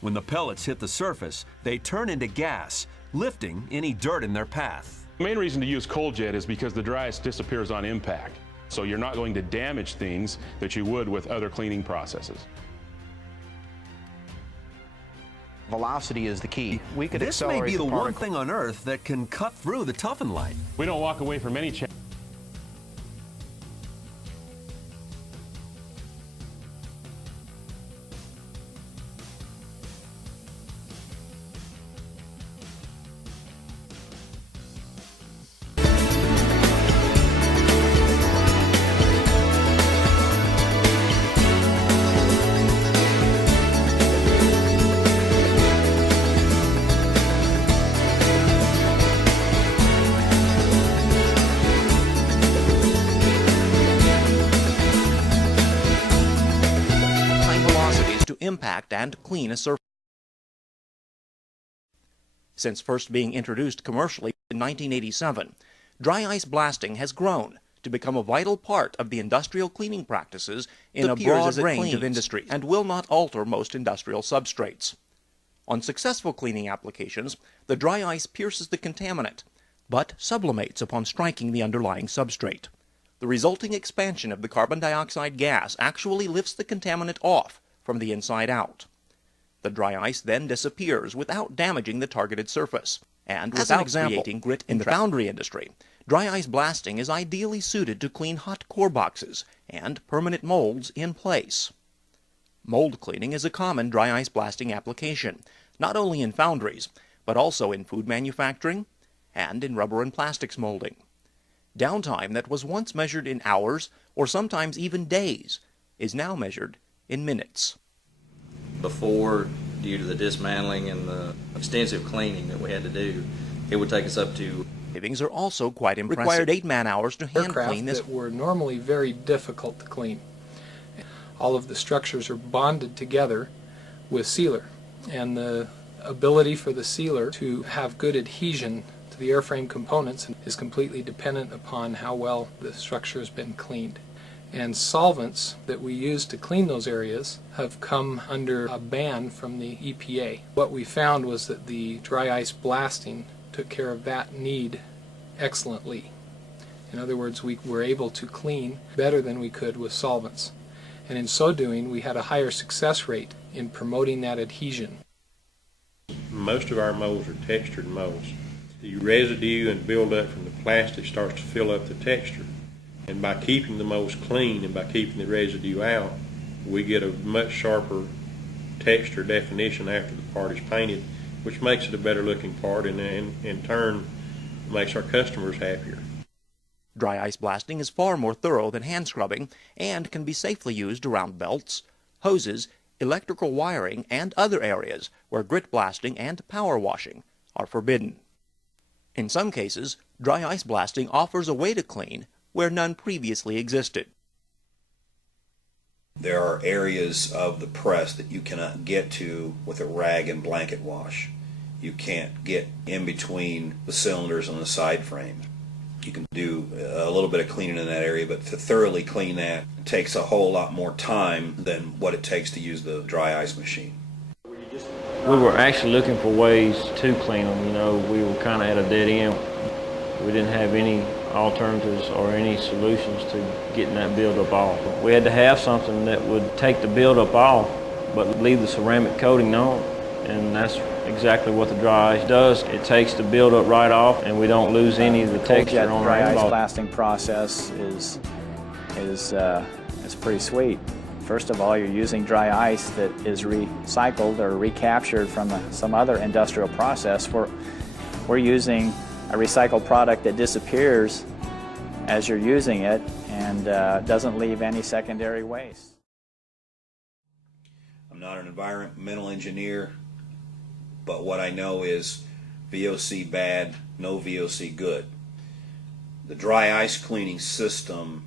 When the pellets hit the surface, they turn into gas, lifting any dirt in their path. The main reason to use cold jet is because the dry ice disappears on impact. So you're not going to damage things that you would with other cleaning processes. Velocity is the key. We could This may accelerate be the one particle. thing on Earth that can cut through the toughen light. We don't walk away from any challenge. Impact and clean a surface. Since first being introduced commercially in 1987, dry ice blasting has grown to become a vital part of the industrial cleaning practices in a broad range of industries and will not alter most industrial substrates. On successful cleaning applications, the dry ice pierces the contaminant, but sublimates upon striking the underlying substrate. The resulting expansion of the carbon dioxide gas actually lifts the contaminant off from the inside out. The dry ice then disappears without damaging the targeted surface, and without creating grit in the foundry industry. Dry ice blasting is ideally suited to clean hot core boxes and permanent molds in place. Mold cleaning is a common dry ice blasting application, not only in foundries, but also in food manufacturing and in rubber and plastics molding. Downtime that was once measured in hours, or sometimes even days, is now measured in minutes. Before, due to the dismantling and the extensive cleaning that we had to do, it would take us up to... Savings are also quite impressive. Required 8 man-hours to hand clean this. That were normally very difficult to clean. All of the structures are bonded together with sealer, and the ability for the sealer to have good adhesion to the airframe components is completely dependent upon how well the structure has been cleaned. And solvents that we use to clean those areas have come under a ban from the EPA. What we found was that the dry ice blasting took care of that need excellently. In other words, we were able to clean better than we could with solvents. And in so doing, we had a higher success rate in promoting that adhesion. Most of our molds are textured molds. The residue and buildup from the plastic starts to fill up the texture. And by keeping the molds clean and by keeping the residue out, we get a much sharper texture definition after the part is painted, which makes it a better looking part and in turn makes our customers happier. Dry ice blasting is far more thorough than hand scrubbing and can be safely used around belts, hoses, electrical wiring, and other areas where grit blasting and power washing are forbidden. In some cases, dry ice blasting offers a way to clean where none previously existed. There are areas of the press that you cannot get to with a rag and blanket wash. You can't get in between the cylinders on the side frame. You can do a little bit of cleaning in that area, but to thoroughly clean that takes a whole lot more time than what it takes to use the dry ice machine. We were actually looking for ways to clean them. You know, we were kind of at a dead end. We didn't have any alternatives or any solutions to getting that buildup off. We had to have something that would take the buildup off but leave the ceramic coating on, and that's exactly what the dry ice does. It takes the buildup right off and we don't lose any of the texture on our dry ice blasting process is pretty sweet. First of all, you're using dry ice that is recycled or recaptured from some other industrial process. We're using a recycled product that disappears as you're using it and doesn't leave any secondary waste. I'm not an environmental engineer, but what I know is VOC bad, no VOC good. The dry ice cleaning system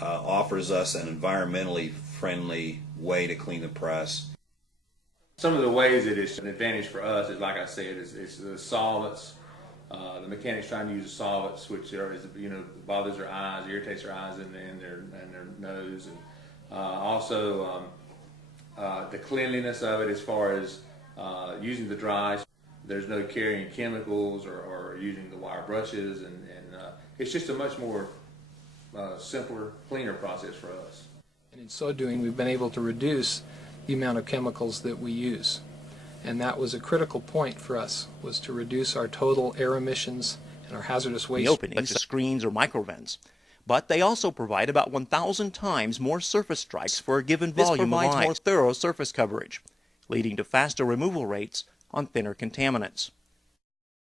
offers us an environmentally friendly way to clean the press. Some of the ways that it's an advantage for us is, like I said, it's the solvents. The mechanics trying to use the solvents, which bothers their eyes, irritates their eyes and their nose, and also the cleanliness of it as far as using the dry. There's no carrying chemicals or using the wire brushes, and it's just a much more simpler, cleaner process for us. And in so doing, we've been able to reduce the amount of chemicals that we use. And that was a critical point for us, was to reduce our total air emissions and our hazardous waste. The openings, such as screens or microvents. But they also provide about 1,000 times more surface strikes for a given volume of ice. This provides more thorough surface coverage, leading to faster removal rates on thinner contaminants.